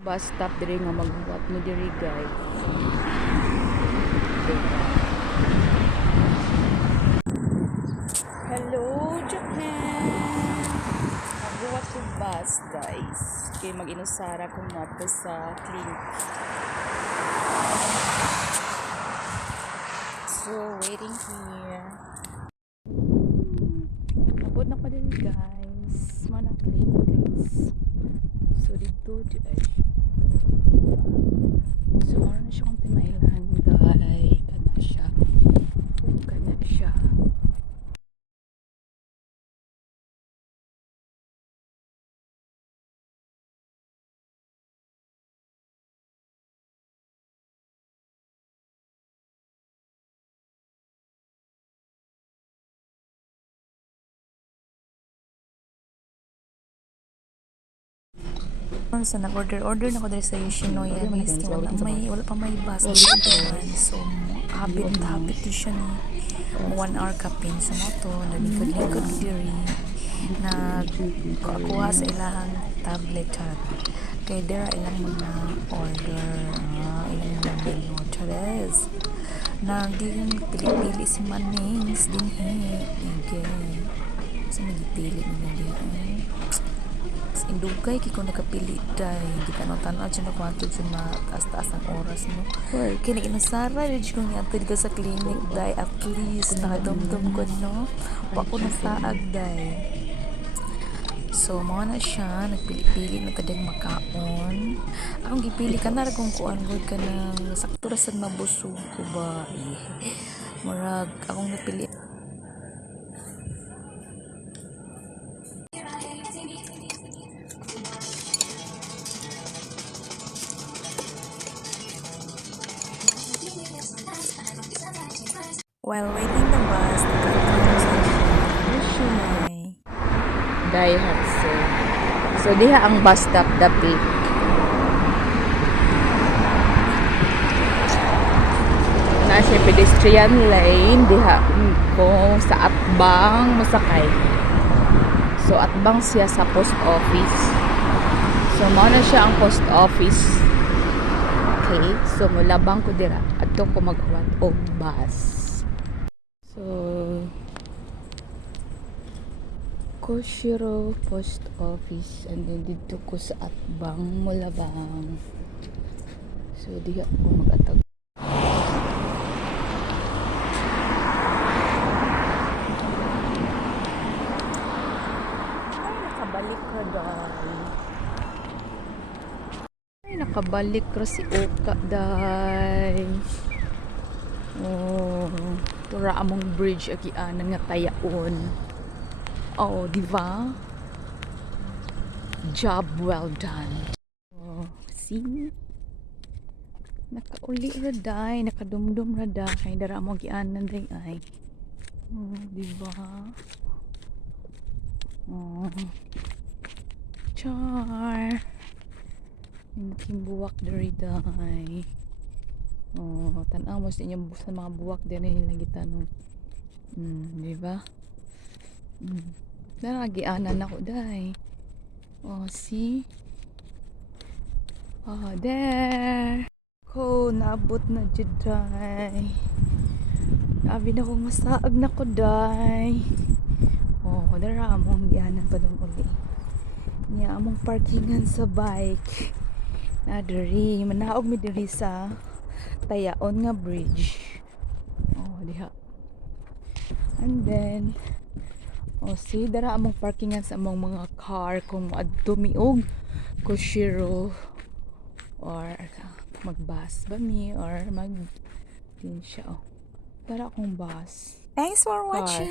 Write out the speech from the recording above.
Bus stop diri nga magbuhat mo diri guys. Hello Japan. Magbuhat yung bus guys. Kaya mag-inusara ko nga sa clinic. So waiting here. Abot na pa diri guys. Mana clinic guys. So dito di ay. So meron na siya kung timailan dahil kana siya. Kana siya. So nag-order na ko dito sa Yoshinoya guys. Wala pa may bus dito. So hapit to siya ni 1 hour kapin sa moto. Nalikod diri. Nagkuha sa ilang tablet chat. Kay dira ilang mga order. Ilang mga menu. Chares. Naging pili-pili si Manings din okay. So nagipili na din indugay kiko nakapili day di tanong-tanong siya na kwanto siya mataas-taas ang oras mo kaya inusara did ko nga dito sa clinic day at least nakadumdum ko no wa ko nasaag day so mga na siya nagpili-pili na tadeng makaon akong gipili ka na kung kuan good ka ng sakto ra sad mabusog ko ba murag akong napili while waiting the bus, Daihatsu. So diha ang bus stop dapit. Na siya pedestrian lane diha ko sa Atbang mosakay. So Atbang siya sa post office. So mao na siya ang post office. Okay, so mulabang ko dira adto ko maghuwat og bus. So Koshiro Post Office and then dito ko sa Atbang Mulabang. So diha ko mag-atag. Ay nakabalik ra si Oka day. Oh, tura among bridge agianan nga tayaon. Oh, di ba? Job well done. Oh, see? Nakauli ra day, nakadumdum ra day, dara mo gianan day ay. Oh, di ba? Oh. Char. Buwak diri day. Oh, tan-aw mo sa inyong sa mga buwak din nila gitanong. Di ba? Naragianan ako day. Oh, see? Oh, there. Ko, naabot na dyan day. Sabi na kong masaag na ko day. Oh, dara among gianan pa dong uli. Niya among parkingan sa bike. Na diri, manaog mi diri sa Tayaon nga bridge. Oh, diha. And then oh, see, dara among parkingan sa among mga car kung adto miog Koshiro or magbus ba mi or mag din siya. Oh. Dara akong bus. Thanks for Car. watching.